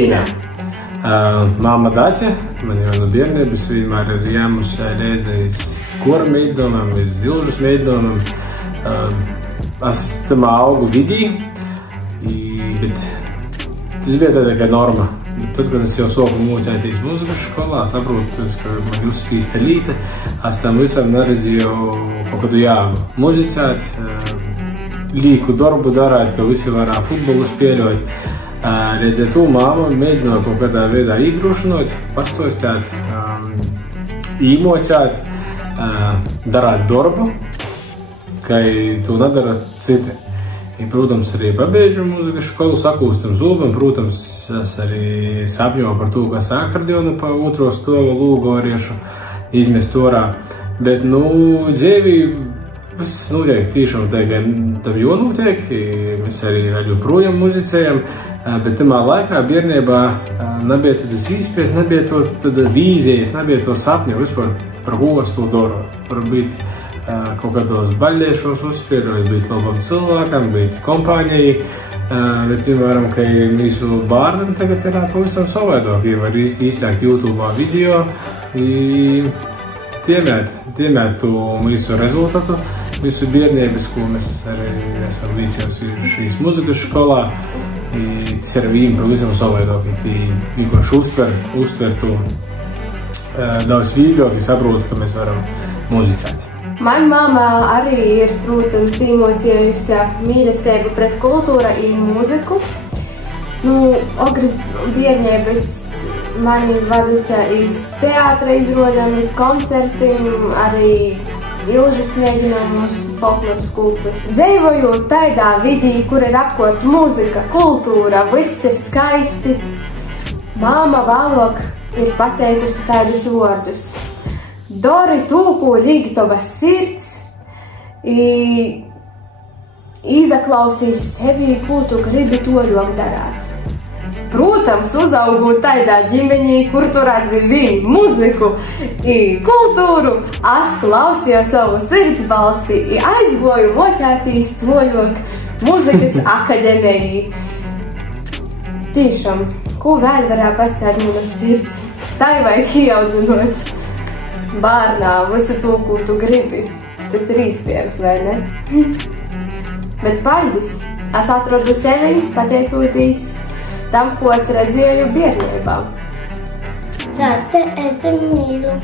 Alīna. Māma Dace, man jau no bērnības vienmēr ir jāmusi reizes kora mēģinājumam, iz ilžas mēģinājumam. Es tamā augu vidī, bet tas bija tāda kā norma. Tad, kad es jau soku mūcētīs muzikas skolā, saprotu, ka man uzspīsta līte, es tam visam neredzēju kaut kādu jāgu muzicēt, līku darbu darāt, ka visi varā futbolu spēļot. Redzēt, māma mēģināja kaut kādā veidā iedrošinot, pastostāt, īmocēt, darāt darbu, ka tu nedara citi. I, protams, arī pabeidžu muzikas skolu, sakūstam zobam. Protams, es arī sapņoju par to, ka akordeonu pa otro stovu lūgu variešu izmest orā. Bet, dzīvī viss notiek tiešām tam jonotiek. Mēs arī joprojām muzicējam, bet tamā laikā bērnībā nebija tādas īspējas, nebija to vīzijas, nebija to sapņu vispār par ko es to daru. Varbūt kaut kādos baļiešos uzspēļot, būt labam cilvēkam, būt kompānijai, bet, piemēram, ka mūsu bērnam tagad ir pavisam savādāk. Var izslēgt YouTube video i tiemēt to mūsu rezultātu, mūsu bērnības, ko mēs arī esam līdzējusi šīs muzikas skolā. Tas ir viņam pavisam savādāk. Vienkārši uztver to daudz vīgāk, saprot, ka mēs varam muzicēt. Man mamma arī ir, protams, īmocējusi mīlestību pret kultūru un mūziku. Ogres bērnības mani vadusi iz teātra izrodēm, iz koncertiem, arī ilžas mēģinājumus folkloras kultūras. Dzīvojot tādā vidī, kur ir apkopta mūzika, kultūra, viss ir skaisti, mamma vēlāk ir pateikusi tādus vārdus. Dari to, ko līg tavas sirds, izaklausīs sevi, ko tu gribi toļok darāt. Protams, uzaugot tādā ģimenī, kur tu redzi viņu muziku i kultūru, es klausīju savu sirds balsi i aizgoju mocētīs toļok muzikas akadēmijai. Tiešām, ko vēl varētu pasēt no sirds? Tā vajag ieaudzinot bērnā visu to, ko tu gribi. Tas ir īspējams, vai ne? Bet paldies! Es atrodu sevi, pateicoties tam, ko es redzēju bērnībā. Dace, es tevi mīlu.